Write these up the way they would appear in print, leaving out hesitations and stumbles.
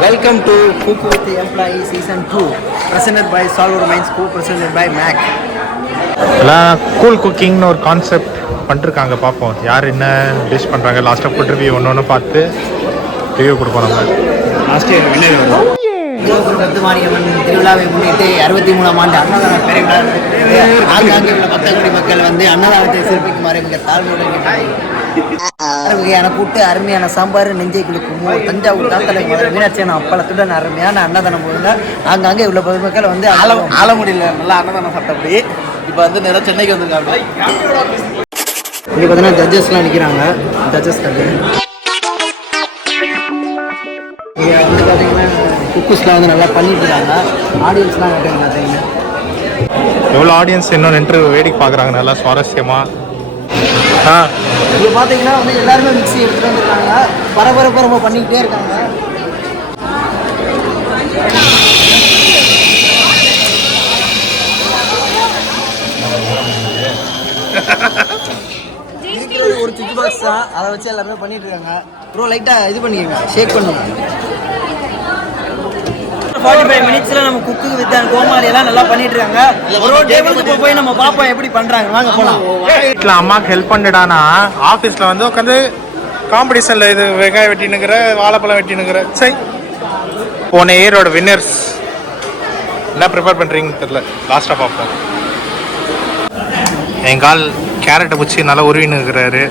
Welcome to Cook with the Employee Season 2, presented by Solver Minds, co-presented by Mac. எல்லாம் cool குக்கிங்னு ஒரு concept பண்ணிருக்காங்க. பார்ப்போம் யார் என்ன டிஷ் பண்ணுறாங்க. லாஸ்ட்டாக ஃபுட் ரிவ்யூ ஒன்று பார்த்து ரிவ்யூ கொடுப்போம். நம்ம லாஸ்ட் இயர் வின்னர் வரும். மாரியம்மன் திருவிழாவை முன்னிட்டு 63ஆம் ஆண்டு அன்னதான பெருவிழா ஆங்காங்கே உள்ள 10 கோடி மக்கள் வந்து அன்னதானத்தை சிறப்பிக்குமாறு மிக தாழ்வுடன் வகையான கூட்டு, அருமையான சாம்பார், நெஞ்சை குளிக்கும் தஞ்சாவூர் தாத்தலை முதல்ல மீனாட்சியான அப்பளத்துடன் அருமையான அன்னதானம் போதுங்க. ஆங்காங்கே உள்ள பொதுமக்கள் வந்து ஆலங்குடியில் நல்லா அன்னதானம் சாப்பிட்டபடி இப்போ வந்து நேரம் சென்னைக்கு வந்திருக்காங்க. இங்கே பார்த்தீங்கன்னா ஜட்ஜஸ்லாம் நிற்கிறாங்க. ஜட்ஜஸ் கண்டு இங்கே வந்து பார்த்தீங்கன்னா குக்கூஸ்லாம் வந்து நல்லா பண்ணிட்டு இருக்காங்க. ஆடியன்ஸ்லாம் கேட்குறாங்க. பார்த்தீங்கன்னா எவ்வளோ ஆடியன்ஸ் இன்னும் நின்று வேடிக்கை பார்க்குறாங்க. நல்லா சுவாரஸ்யமாக. இங்கே பார்த்தீங்கன்னா வந்து எல்லாருமே மிக்ஸி எடுத்துகிட்டு வந்துருக்காங்க. பரபரப்பாக ரொம்ப பண்ணிக்கிட்டே இருக்காங்க. ஒரு சுவிட்ச் பாக்ஸ் தான், அதை வச்சு எல்லாருமே பண்ணிட்டு இருக்காங்க. ப்ரோ லைட்டாக இது பண்ணிக்கோங்க, ஷேக் பண்ணுங்க. 45 மினிட்ஸ்ல நம்ம குக்கு வித் கோமாளி எல்லாம் நல்லா பண்ணிட்டு இருக்காங்க. ஒரு டேபிளுக்கு போய் நம்ம பாப்போம் எப்படி பண்றாங்க. வாங்க போலாம். வீட்டில் அம்மாவுக்கு ஹெல்ப் பண்ணிடானா ஆஃபீஸில் வந்து உட்காந்து காம்படிஷனில் இது வெங்காயம் வெட்டினுங்கிற, வாழைப்பழம் வெட்டினுங்கிற. சரி, போன இயரோட வின்னர்ஸ் என்ன ப்ரிப்பேர் பண்ணுறீங்கன்னு தெரியல. லாஸ்ட்டாக பார்ப்போம். எங்கால் கேரட்டை பிடிச்சி நல்லா உருவினுக்கிறாரு.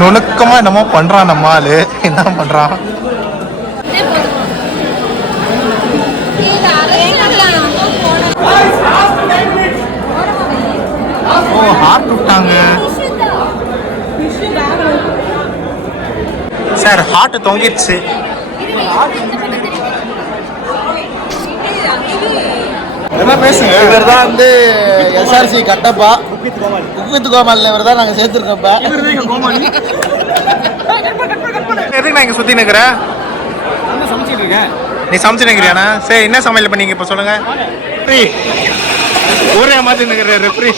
நுணுக்கமா என்னமோ பண்றான் நம்ம ஆளு. என்ன பண்றான்? ஓ, ஹார்ட் விட்டாங்க சார். ஹார்ட் தொங்கிடுச்சு. என்ன பேசுங்க. இவர் தான் வந்து எஸ்ஆர்சி கட்டப்பா குக்வித் கோமாளி. இவர் தான் நாங்கள் சேர்த்துருக்கோம்ப்பா. எதுக்கு நான் இங்கே சுற்றி நிற்கிறேன்? நீ சமைச்சு நிற்கிறியாண்ணா? சரி, என்ன சமையல் பண்ணீங்க இப்போ சொல்லுங்க. ஊரே மாற்றி நிற்கிற ரெஃப்ரி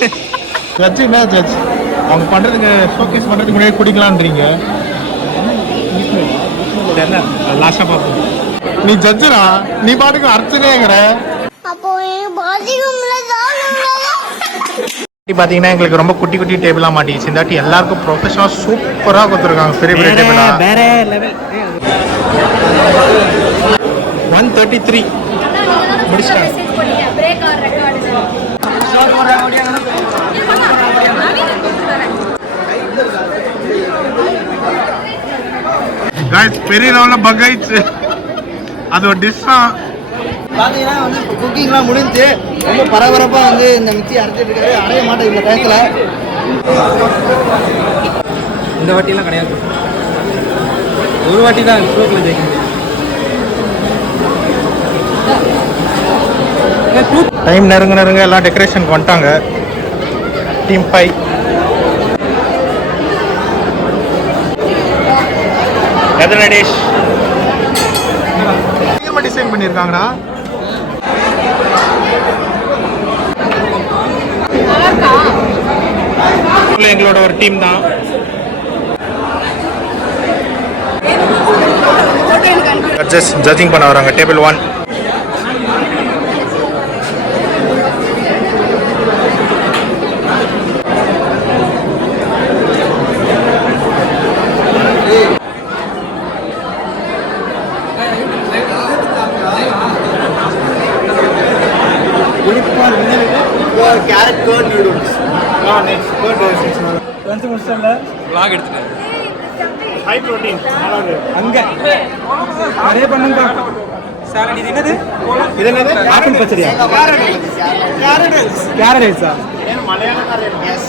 ஜட்ஜு. என்ன ஜட்ஜ் அவங்க பண்ணுறதுக்கு ஷோகேஸ் பண்ணுறதுக்கு முன்னாடி குடிக்கலான்றீங்க. என்ன லாஸ்ட்டாக பார்ப்போம். நீ ஜட்ஜுடா, நீ பாட்டுக்கு அர்ச்சனைங்கிற. பார்த்தீங்கன்னா எங்களுக்கு ரொம்ப குட்டி குட்டி டேபிளாக மாட்டிக்கிச்சு. இந்த வாட்டி எல்லாருக்கும் ப்ரொஃபஷனலாக சூப்பராக கொடுத்துருக்காங்க. பெரிய பெரிய டேபிளா. 133 முடிச்சிட்டாங்க. பெரிய லெவலில் பக் ஆயிடுச்சு. அது ஒரு டிஷ் தான். பார்த்தீங்கன்னா வந்து இப்போ குக்கிங்லாம் முடிஞ்சு ரொம்ப பரபரப்பாக வந்து இந்த மிக்சி அரைச்சிட்டு இருக்காரு. அடைய மாட்டேன் இந்த டயத்தில். இந்த வாட்டிலாம் கிடையாது, ஒரு வாட்டி தான் ஸ்ட்ரோக்கில் ஜெயிக்க முடியும். டைம் நெருங்க எல்லாம் டெக்கரேஷனுக்கு வந்துட்டாங்க. டீம் 5 எத்தனை டிஷ் டிசைன் பண்ணியிருக்காங்கடா. எங்களோட ஒரு டீம் தான். ஜட்ஜிங் பண்ண வராங்க. Table 1. Carrot curd noodles. vlog எடுத்துட்டேன். ஹை புரோட்டீன் அங்க நிறைய பண்ணுங்க சார். இது என்னது? இது என்னது? ஆப்பிள் பச்சடியா? கேரட் ரைஸா? மலையாளக்காரர். எஸ்,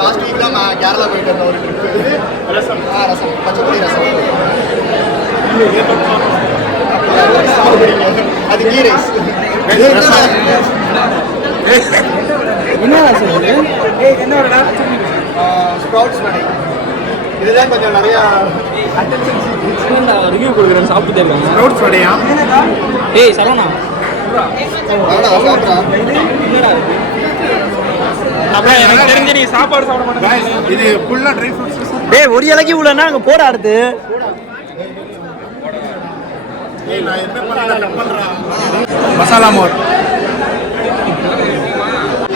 லாஸ்ட் வீக் தான் நான் கேரளா போயிட்டு வந்த ஒரு ட்ரிப். ரசம் பச்சை ரசம். அது கீ ரைஸ். என்ன ரசம்? என்ன ஒரு ஸ்ப்ரவுட்ஸ் வடை. இதுதான் கொஞ்சம் நிறையா ரிவ்யூ கொடுக்குறேன், சாப்பிட்டு தேவைங்க. ஸ்ப்ரவுட்ஸ் வடையா? ஏய் சரவணா, அப்புறம் எனக்கு தெரிஞ்சு நீ சாப்பாடு சாப்பிட மாட்டேன். இது ஃபுல்லா ட்ரை ஃப்ரூட்ஸ். டேய் ஒரு இலக்கி உள்ளனா அங்க போட அடுத்து நான் என்ன பண்றேன் மசாலா மோர்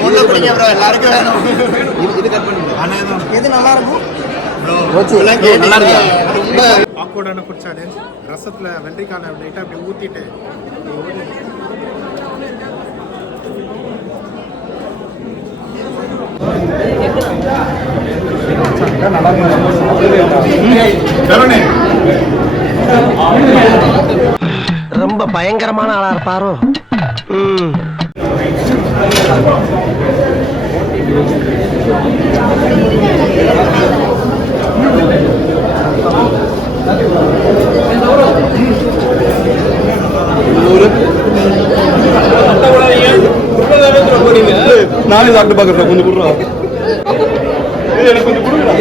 ஒண்ணு பிடிங்க bro எல்லாருக்கும் வேணும் இது கட் பண்ணுங்க எது நல்லா இருக்கும் ப்ரோ நல்லா இருக்கு ரொம்ப ஆக்வர்டான ஃபுட் சேலஞ்ச் ரசத்துல வெள்ளரிக்காய் லைட்டா அப்படி ஊத்திட்டு ரொம்ப பயங்கரமான ஆளா இருப்பாரோ நானே சாப்பிட்டு பார்க்குறேன் கொஞ்சம் கொடுறா எனக்கு கொஞ்சம் கொடுக்குறா